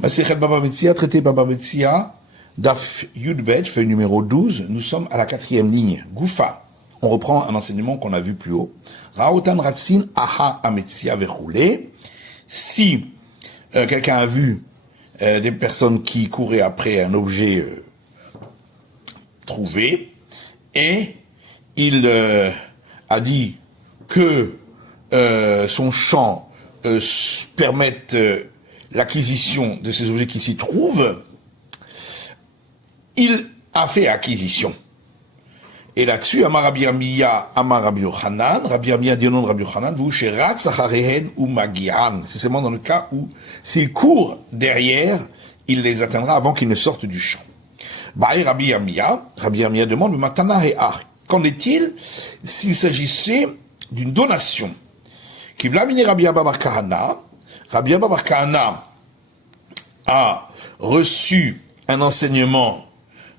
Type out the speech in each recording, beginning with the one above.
Masechet Baba Metzia, traité Baba Metzia, Daf Yudbet, feuille numéro 12, nous sommes à la 4e ligne. Goufa. On reprend un enseignement qu'on a vu plus haut. Raotan Ratsin Aha Ametzia Vechoulé. Si quelqu'un a vu des personnes qui couraient après un objet trouvé, et il a dit que son champ permette l'acquisition de ces objets qui s'y trouvent, il a fait acquisition. Et là-dessus, Amar Rabbi Amiya, Amar Rabbi Yochanan, Rabbi Amiya dit au nom de Rabbi Yochanan, vous sherat sacharehen ou magian. C'est seulement dans le cas où s'il court derrière, il les atteindra avant qu'ils ne sortent du champ. Baï Rabbi Amiya demande, Matana et Ar. Qu'en est-il s'il s'agissait d'une donation? Kibla mini Rabbi Abba bar Kahana. Rabbi Abba bar Kahana a reçu un enseignement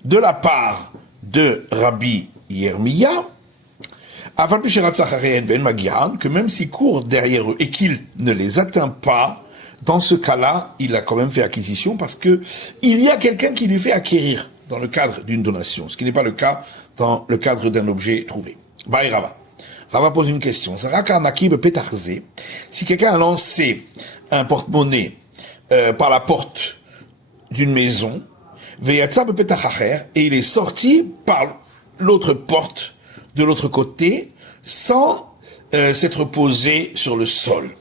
de la part de Rabbi Yirmiya, que même s'il court derrière eux et qu'il ne les atteint pas, dans ce cas-là, il a quand même fait acquisition parce que il y a quelqu'un qui lui fait acquérir dans le cadre d'une donation, ce qui n'est pas le cas dans le cadre d'un objet trouvé. Baï Rava. Rava pose une question. Si quelqu'un a lancé un porte-monnaie par la porte d'une maison, et il est sorti par l'autre porte de l'autre côté sans s'être posé sur le sol.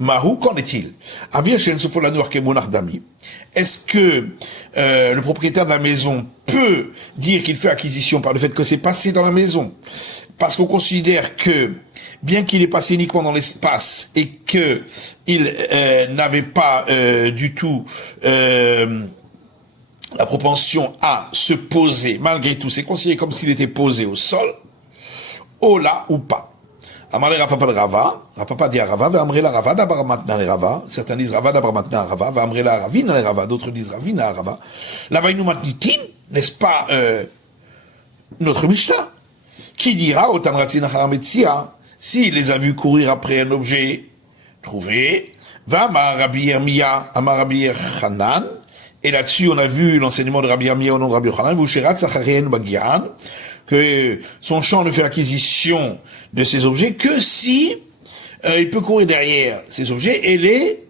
Mahou, qu'en est-il? Est-ce que le propriétaire de la maison peut dire qu'il fait acquisition par le fait que c'est passé dans la maison? Parce qu'on considère que, bien qu'il est passé uniquement dans l'espace et que il n'avait pas du tout la propension à se poser, malgré tout, c'est considéré comme s'il était posé au sol, Ola ou pas. Amaré Rapapa de Rava, Rapapa dit à Rava, Vamré la Rava d'abord maintenant les Rava, certains disent Rava d'abord maintenant Rava, Vamré la Ravine les Rava, d'autres disent Ravine à Rava. La Vainu Matnitin, n'est-ce pas notre Mishnah, qui dira au Tanratzin Harametzia, s'il les a vus courir après un objet trouvé, Vama Rabbi Yirmiya, Amar Rabbi Yochanan, et là-dessus, on a vu l'enseignement de Rabbi Amiya au nom de Rabbi Yochanan, que son champ ne fait acquisition de ces objets que si il peut courir derrière ces objets et les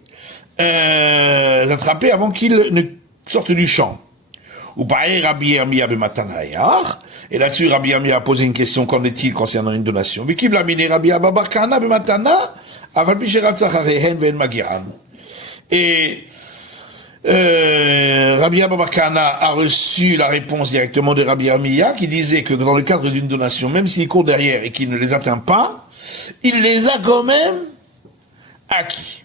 attraper avant qu'ils ne sortent du champ. Ou pareil, Rabbi Amiya b'matanayar, et là-dessus, Rabbi Amiya a posé une question, qu'en est-il concernant une donation? Vikim la mine Rabbi Abba bar Kahana b'matana, aval bisherat sacharehen ve'en magiran. Et Rabbi Abba bar Kahana a reçu la réponse directement de Rabbi Amiya qui disait que dans le cadre d'une donation, même s'il court derrière et qu'il ne les atteint pas, il les a quand même acquis.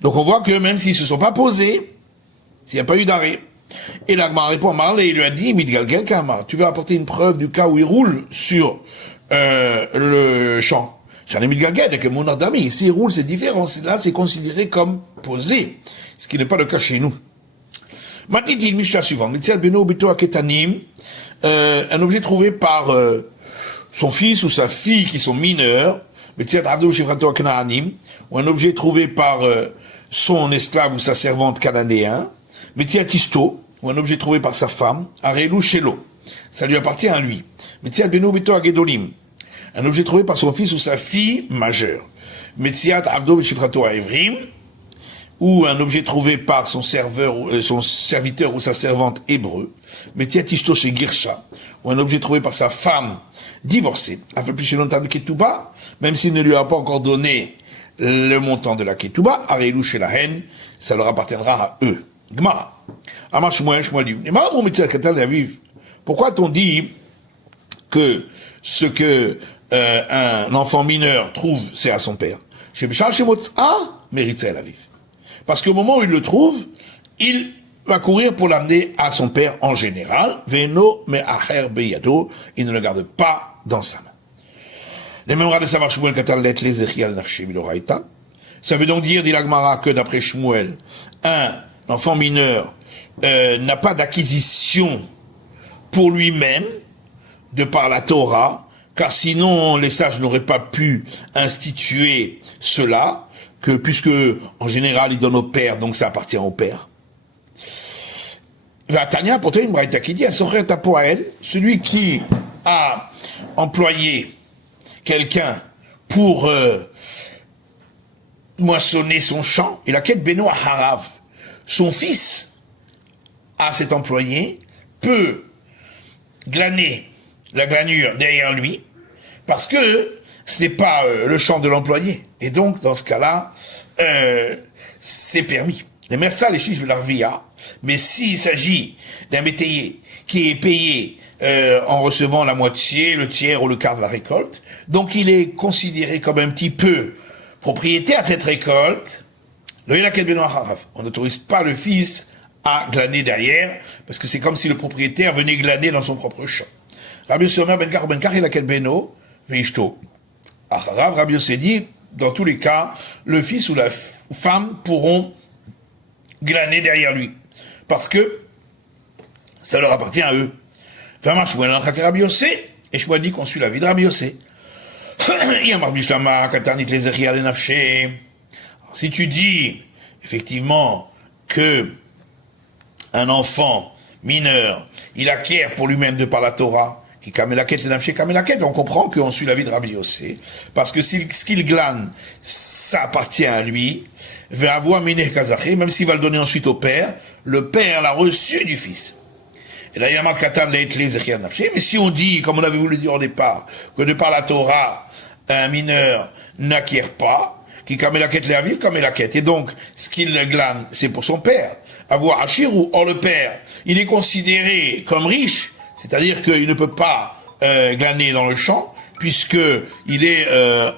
Donc on voit que même s'ils ne se sont pas posés, s'il n'y a pas eu d'arrêt, et l'Agma répond à Marley, il lui a dit, Midgalgel Kama, tu veux apporter une preuve du cas où il roule sur le champ. J'en ai Midgalgel avec mon Ardami, s'il roule c'est différent, là c'est considéré comme posé, ce qui n'est pas le cas chez nous. Maintenant, il dit Mishnah suivant, un objet trouvé par son fils ou sa fille qui sont mineurs, ou un objet trouvé par son esclave ou sa servante cananéen, ou un objet trouvé par sa femme, Arelu Shelo, ça lui appartient à lui. Un objet trouvé par son fils ou sa fille majeure. Ou un objet trouvé par son serviteur ou sa servante hébreu, ou un objet trouvé par sa femme divorcée, même s'il ne lui a pas encore donné le montant de la ketouba, Arelu Shelahen, ça leur appartiendra à eux. Gmara. Pourquoi a-t-on dit que ce que un enfant mineur trouve, c'est à son père? Parce qu'au moment où il le trouve, il va courir pour l'amener à son père en général. Veno me aher beyado, il ne le garde pas dans sa main. Les mémoires de Savar Shmuel Katalet les Echial Nafshe Miloraita. Ça veut donc dire, dit l'Agmara, que d'après Shmuel, un enfant mineur n'a pas d'acquisition pour lui-même, de par la Torah, car sinon les sages n'auraient pas pu instituer cela, que puisque en général il donne au père, donc ça appartient au père. Tania, pourtant une braïta qui dit, celui qui a employé quelqu'un pour moissonner son champ, et la quête Beno Harav, son fils, à cet employé, peut glaner la glanure derrière lui, parce que ce n'est pas le champ de l'employé. Et donc, dans ce cas-là, c'est permis. Les mersa, les chiches de l'arvia, mais s'il s'agit d'un métayer qui est payé en recevant la moitié, le tiers ou le quart de la récolte, donc il est considéré comme un petit peu propriétaire de cette récolte. On n'autorise pas le fils à glaner derrière, parce que c'est comme si le propriétaire venait glaner dans son propre champ. Rabbi Yossi Omer ben Kar il a quel beno veishto. Rabbi Yossi dit, dans tous les cas, le fils ou la femme pourront glaner derrière lui, parce que ça leur appartient à eux. Rabbi Yossi, et je dit qu'on suit la vie de Rabbi Yossi. Si tu dis effectivement que un enfant mineur, il acquiert pour lui-même de par la Torah, qui kamelaket le nafshe kamelaket, on comprend qu'on suit la vie de Rabbi Yossi, parce que ce qu'il glane, ça appartient à lui, va avoir mineh kazaché, même s'il va le donner ensuite au père, le père l'a reçu du fils. Et là, il y a marqué katan leitli zechir nafshe, mais si on dit, comme on avait voulu dire au départ, que de par la Torah, un mineur n'acquiert pas, qui kamelaket le aviv kamelaket, et donc, ce qu'il glane, c'est pour son père. Avoir Hachirou, or le père, il est considéré comme riche, c'est-à-dire qu'il ne peut pas glaner dans le champ, puisqu'il est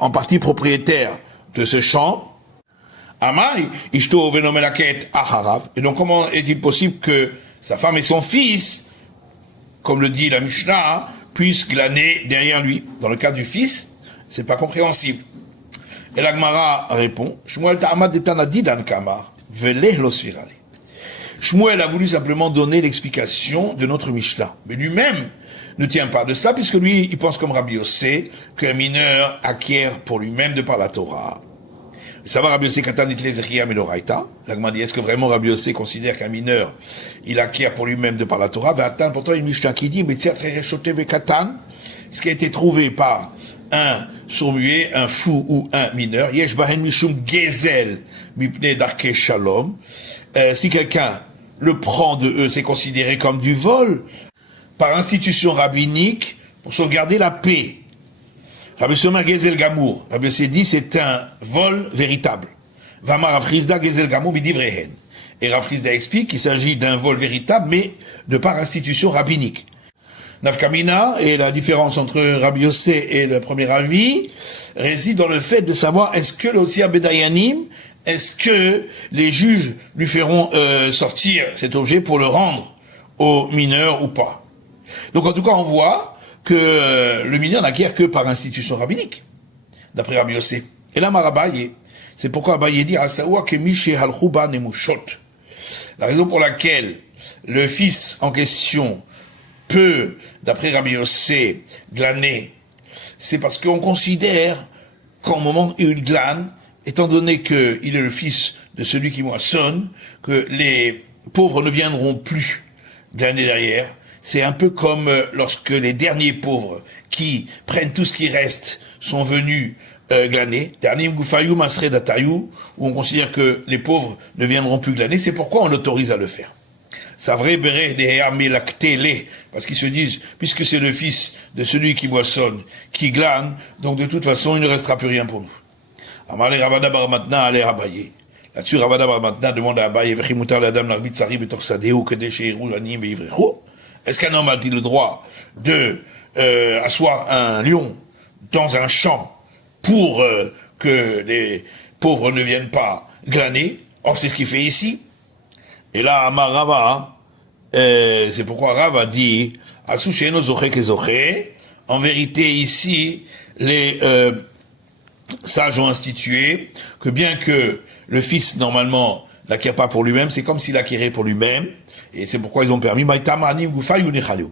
en partie propriétaire de ce champ. Amai, Ishto Venomelaket Acharav. Et donc comment est-il possible que sa femme et son fils, comme le dit la Mishnah, puissent glaner derrière lui? Dans le cas du fils, c'est pas compréhensible. Et la Gemara répond, Shmuel ta'amad etanadi dan kamar, veleh lo svirale. Shmuel a voulu simplement donner l'explication de notre Mishnah. Mais lui-même ne tient pas de cela, puisque lui, il pense comme Rabbi Yossi, qu'un mineur acquiert pour lui-même de par la Torah. Ça va, Rabbi Yossi, Katan Itle Zechia Meloraita. La Gemara dit, est-ce que vraiment Rabbi Yossi considère qu'un mineur, il acquiert pour lui-même de par la Torah? Va pourtant une Mishnah qui dit, mais Katan, ce qui a été trouvé par un sourd-muet, un fou ou un mineur, Yesh Bahen Mishum Gezel Mipne Darke Shalom. Si quelqu'un le prend de eux, c'est considéré comme du vol par institution rabbinique pour sauvegarder la paix. Rabbi Yossi Gezel Gamour, Rabbi Yossi dit c'est un vol véritable. Vamar Rav Chizda Gezel Gamour Bidivrehen. Et Rav Chizda explique qu'il s'agit d'un vol véritable, mais de par institution rabbinique. Nafkamina, et la différence entre Rabbi Yossi et le premier avis, réside dans le fait de savoir est-ce que l'Otsia Bedayanim, est-ce que les juges lui feront sortir cet objet pour le rendre au mineur ou pas? Donc en tout cas, on voit que le mineur n'acquiert que par institution rabbinique, d'après Rabbi Yossi. Et là, Marabaye, c'est pourquoi Abaye dit Asawa Kemishe Halchuba Nemushot. La raison pour laquelle le fils en question peut, d'après Rabbi Yossi, glaner, c'est parce qu'on considère qu'au moment où il glane, étant donné qu'il est le fils de celui qui moissonne, que les pauvres ne viendront plus glaner derrière. C'est un peu comme lorsque les derniers pauvres qui prennent tout ce qui reste sont venus glaner. Où on considère que les pauvres ne viendront plus glaner. C'est pourquoi on l'autorise à le faire. C'est vrai, parce qu'ils se disent, puisque c'est le fils de celui qui moissonne, qui glane, donc de toute façon, il ne restera plus rien pour nous. Amalé Ravada Bar Matna allait Abaye. Là-dessus, Ravada Bar Matna demande à Abaye, Vechimoutar la dame l'arbit sari betor sadeu que des chéirou anim et Est-ce qu'un homme a-t-il le droit de asseoir un lion dans un champ pour que les pauvres ne viennent pas glaner? Or, c'est ce qu'il fait ici. Et là, Amar Rava, c'est pourquoi Rava dit, Asoucheno zoché que zoché. En vérité, ici, les sages ont institué que bien que le fils, normalement, n'acquiert pas pour lui-même, c'est comme s'il acquérait pour lui-même. Et c'est pourquoi ils ont permis,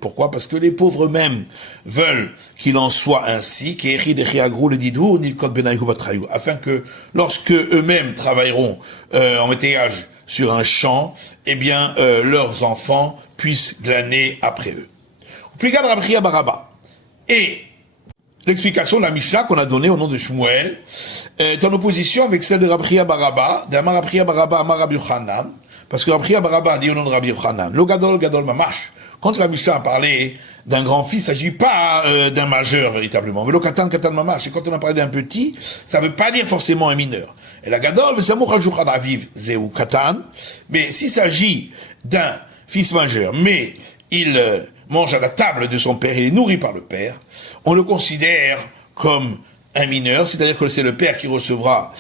pourquoi? Parce que les pauvres eux-mêmes veulent qu'il en soit ainsi, afin que lorsque eux-mêmes travailleront en métayage sur un champ, eh bien, leurs enfants puissent glaner après eux. Pligat Rabbi Baraba. Et l'explication de la Mishnah qu'on a donnée au nom de Shmuel est en opposition avec celle de Rabbi Baraba, d'Amar Rabbi Baraba, Amar Rabbi Yochanan, parce que Rabbi Baraba dit au nom de Rabbi Yochanan, lo gadol gadol mamash. Quand la Mishnah a parlé d'un grand fils, il ne s'agit pas d'un majeur véritablement. Mais le katan katan mamash, et quand on a parlé d'un petit, ça ne veut pas dire forcément un mineur. Et la gadol, zeu katan, mais s'il s'agit d'un fils majeur, mais il mange à la table de son père, il est nourri par le père, on le considère comme un mineur, c'est-à-dire que c'est le père qui recevra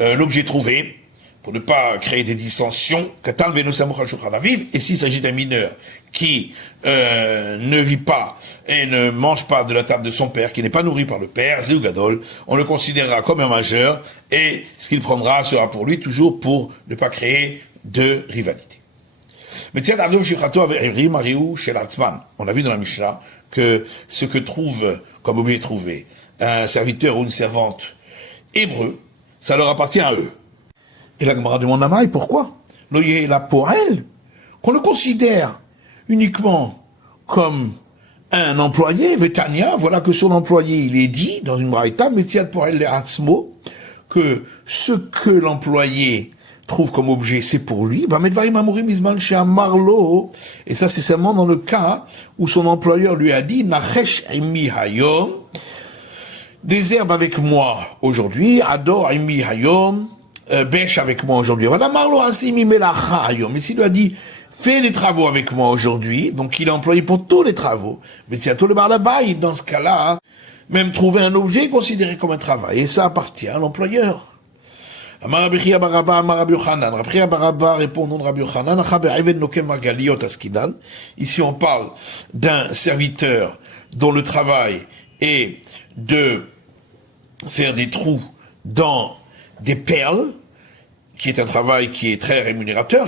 l'objet trouvé, pour ne pas créer des dissensions, et s'il s'agit d'un mineur qui ne vit pas et ne mange pas de la table de son père, qui n'est pas nourri par le père, Zéou Gadol, on le considérera comme un majeur, et ce qu'il prendra sera pour lui toujours pour ne pas créer de rivalité. Mais tiens, on a vu dans la Mishnah que ce que trouve comme objet trouvé un serviteur ou une servante hébreu, ça leur appartient à eux. Et la Gemara demande à Maï, pourquoi l'oyer là pour elle, qu'on le considère uniquement comme un employé, Vetania, voilà que son employé, il est dit dans une braïta, Metiad pour elle les Hatzmo, que ce que l'employé trouve comme objet, c'est pour lui, et ça c'est seulement dans le cas où son employeur lui a dit, Nachesh imi hayom, des herbes avec moi aujourd'hui, Ador imi hayom, bêche avec moi aujourd'hui. Voilà, Marlo Asimi Melacha hayom, mais s'il lui a dit, fais les travaux avec moi aujourd'hui, donc il est employé pour tous les travaux, mais si à tout le barlabaï, dans ce cas-là, même trouver un objet considéré comme un travail, et ça appartient à l'employeur. Amar Rabbi Baraba, Amar Rabbi Yochanan. Rabbi Baraba répond au nom de Rabbi Yochanan. Ici, on parle d'un serviteur dont le travail est de faire des trous dans des perles, qui est un travail qui est très rémunérateur.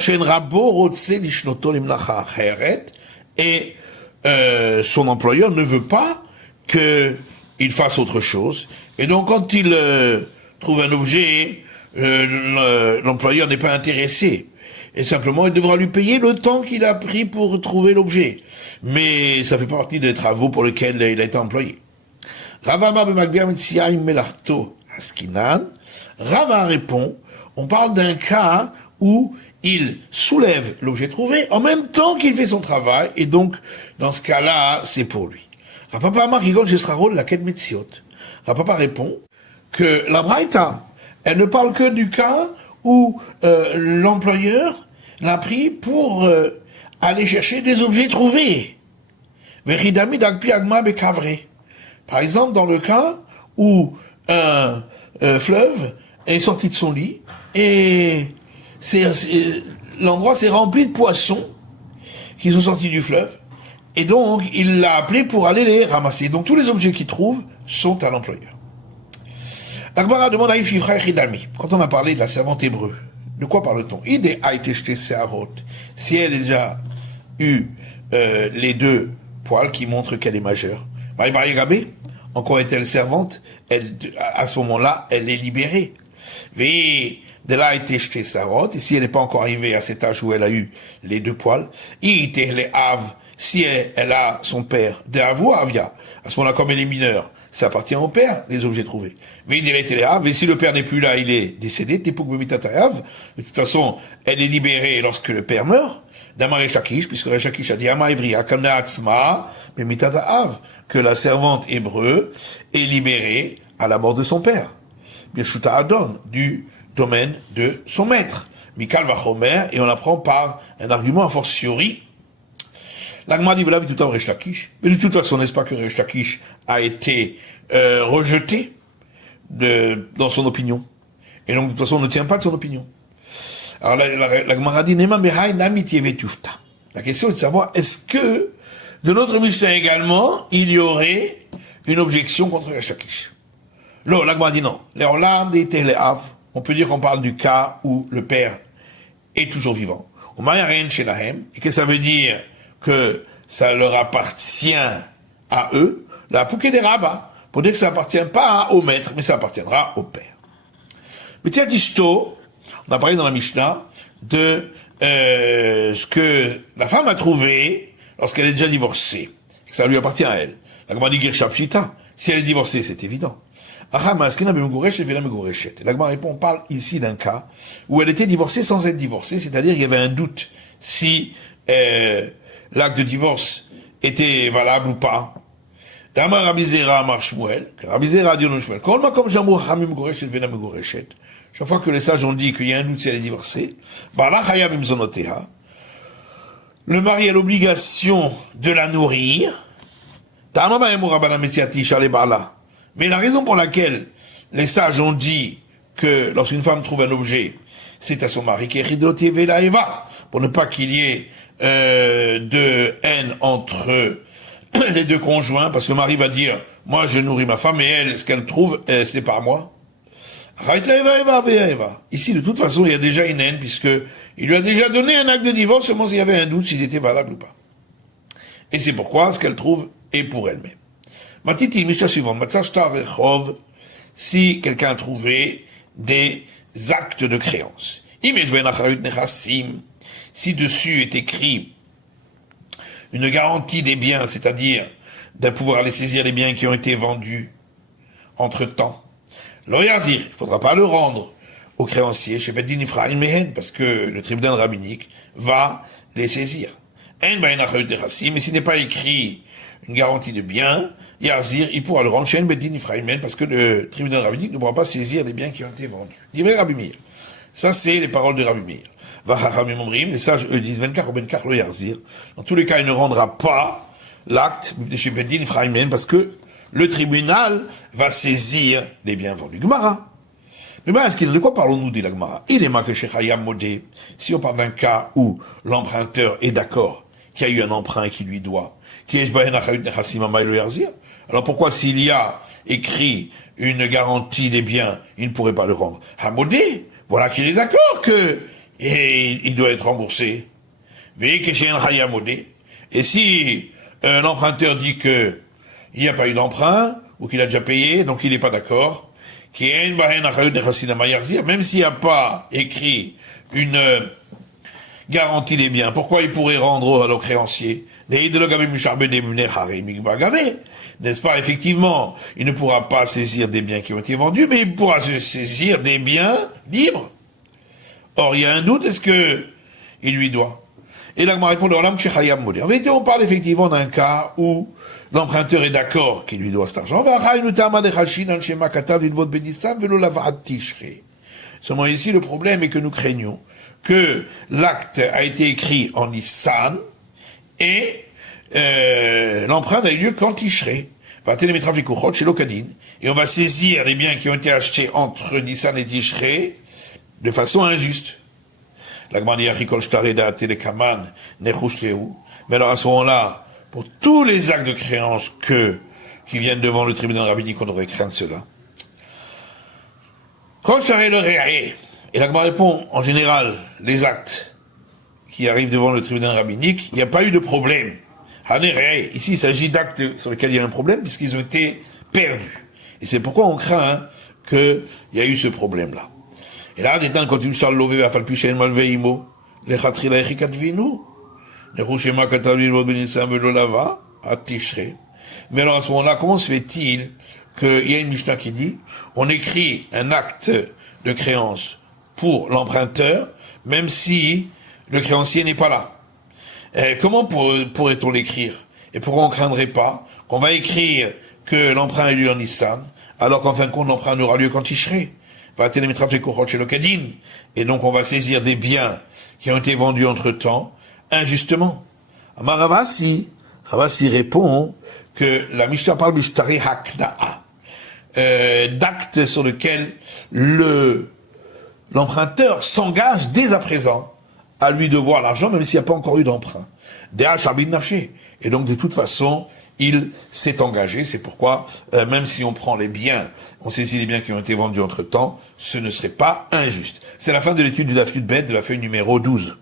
Et son employeur ne veut pas qu'il fasse autre chose. Et donc, quand il trouve un objet, l'employeur n'est pas intéressé. Et simplement, il devra lui payer le temps qu'il a pris pour trouver l'objet. Mais ça fait partie des travaux pour lesquels il a été employé. Rava répond, on parle d'un cas où il soulève l'objet trouvé en même temps qu'il fait son travail, et donc, dans ce cas-là, c'est pour lui. Rapapa répond que la Braïta, elle ne parle que du cas où l'employeur l'a pris pour aller chercher des objets trouvés. Par exemple, dans le cas où un fleuve est sorti de son lit et l'endroit s'est rempli de poissons qui sont sortis du fleuve, et donc il l'a appelé pour aller les ramasser. Donc tous les objets qu'il trouve sont à l'employeur. L'Agmara demande à Ifivra Echidami, quand on a parlé de la servante hébreu, de quoi parle-t-on? Si elle a déjà eu les deux poils qui montrent qu'elle est majeure. En quoi est-elle servante? À ce moment-là, elle est libérée. Et si elle n'est pas encore arrivée à cet âge où elle a eu les deux poils, si elle a son père, à ce moment-là, comme elle est mineure, ça appartient au père, les objets trouvés. Mais si le père n'est plus là, il est décédé, de toute façon, elle est libérée lorsque le père meurt, puisque Rechakish a dit, que la servante hébreu est libérée à la mort de son père. Birshuta Adon, du domaine de son maître. Mikal Vachomer, et on apprend par un argument a fortiori. L'Agma dit, voilà, tout à Resh Lakish. Mais de toute façon, n'est-ce pas que Resh Lakish a été rejeté dans son opinion. Et donc, de toute façon, on ne tient pas de son opinion. Alors, l'Agma dit, Nema Mehai Nami Tieve Tufta. La question est de savoir, est-ce que, de notre Mishnah également, il y aurait une objection contre Resh Lakish? Non, l'Agma dit non. On peut dire qu'on parle du cas où le père est toujours vivant. Et que ça veut dire que ça leur appartient à eux, la pouké des rabats, pour dire que ça appartient pas au maître, mais ça appartiendra au père. Tishto, on a parlé dans la Mishnah de ce que la femme a trouvé lorsqu'elle est déjà divorcée. Ça lui appartient à elle. La Gemara dit Girsha Pshita. Si elle est divorcée, c'est évident. La Gemara répond, on parle ici d'un cas où elle était divorcée sans être divorcée, c'est-à-dire il y avait un doute si l'acte de divorce était valable ou pas. Damar Rabbi Zera Amar Shmuel, Rabbi Zera a dit au Shmuel, Kol makom jamur hamim goreshet vena megoreshet. Chaque fois que les sages ont dit qu'il y a un doute si elle est divorcée, Bala Chayav imzonoteha, le mari a l'obligation de la nourrir. Mais la raison pour laquelle les sages ont dit que lorsqu'une femme trouve un objet, c'est à son mari qui est pour ne pas qu'il y ait de haine entre les deux conjoints, parce que le mari va dire, moi je nourris ma femme et elle, ce qu'elle trouve, c'est par moi. Ici, de toute façon, il y a déjà une haine, puisque il lui a déjà donné un acte de divorce, seulement il y avait un doute s'il était valable ou pas. Et c'est pourquoi ce qu'elle trouve est pour elle-même. Matiti, Mishnah suivante, si quelqu'un a trouvé des actes de créance. Si dessus est écrit une garantie des biens, c'est-à-dire de pouvoir aller saisir les biens qui ont été vendus entre-temps, il ne faudra pas le rendre au créancier, chez Beddin Ifraïm Mehen, parce que le tribunal rabbinique va les saisir. Mais s'il n'est pas écrit une garantie de biens, Yazir, il pourra le rendre chez Beddin Ifraïm Mehen, parce que le tribunal rabbinique ne pourra pas saisir les biens qui ont été vendus. Livré Rabbi Meir. Ça, c'est les paroles de Rabbi Meir. Les sages, eux, disent, dans tous les cas, il ne rendra pas l'acte de chez Beddin Ifraïm Mehen, parce que le tribunal va saisir les biens vendus. Gemara. Mais bien, de quoi parlons-nous, dit la Gemara? Il est marqué chez Chayam Modé, si on parle d'un cas où l'emprunteur est d'accord, qu'il y a eu un emprunt qui lui doit, alors pourquoi s'il y a écrit une garantie des biens, il ne pourrait pas le rendre? Hamodé, voilà qu'il est d'accord que il doit être remboursé. Et si l'emprunteur dit que il n'y a pas eu d'emprunt, ou qu'il a déjà payé, donc il n'est pas d'accord, même s'il n'y a pas écrit une garantie des biens, pourquoi il pourrait rendre à nos créanciers? N'est-ce pas? Effectivement, il ne pourra pas saisir des biens qui ont été vendus, mais il pourra se saisir des biens libres. Or, il y a un doute, est-ce que il lui doit? Et là, on répond, en vérité, on parle effectivement d'un cas où l'emprunteur est d'accord qu'il lui doit cet argent. Seulement ici, le problème est que nous craignons que l'acte a été écrit en Nissan et l'emprunt a eu lieu qu'en Tishré. Et on va saisir les biens qui ont été achetés entre Nissan et Tishré de façon injuste. La Gemara dit, mais alors à ce moment-là, pour tous les actes de créance qui viennent devant le tribunal rabbinique, on devrait craindre cela. Et la Gemara répond, en général, les actes qui arrivent devant le tribunal rabbinique, il n'y a pas eu de problème. Ici, il s'agit d'actes sur lesquels il y a un problème, puisqu'ils ont été perdus. Et c'est pourquoi on craint qu'il y a eu ce problème-là. Et là, maintenant, quand tu me sors l'ové, va falloir plus chez malvé imo, les khatri la echikat vinu, les rouchema katavil vod benissam velo lava, à Tishré. Mais alors, à ce moment-là, comment se fait-il qu'il y a une Mishnah qui dit, on écrit un acte de créance pour l'emprunteur, même si le créancier n'est pas là? Comment pourrait-on l'écrire? Et pourquoi on craindrait pas qu'on va écrire que l'emprunt a eu lieu en Nissan, alors qu'en fin de compte, l'emprunt n'aura lieu qu'en Tishré? Et donc on va saisir des biens qui ont été vendus entre-temps, injustement. Ravasi répond que la Mishnah parle d'Ushtari Hakna'a, d'actes sur lequel l'emprunteur s'engage dès à présent à lui devoir l'argent, même s'il n'y a pas encore eu d'emprunt. Et donc de toute façon, il s'est engagé, c'est pourquoi, même si on prend les biens, on saisit les biens qui ont été vendus entre-temps, ce ne serait pas injuste. C'est la fin de l'étude du Daf Yud Bet de la feuille numéro 12.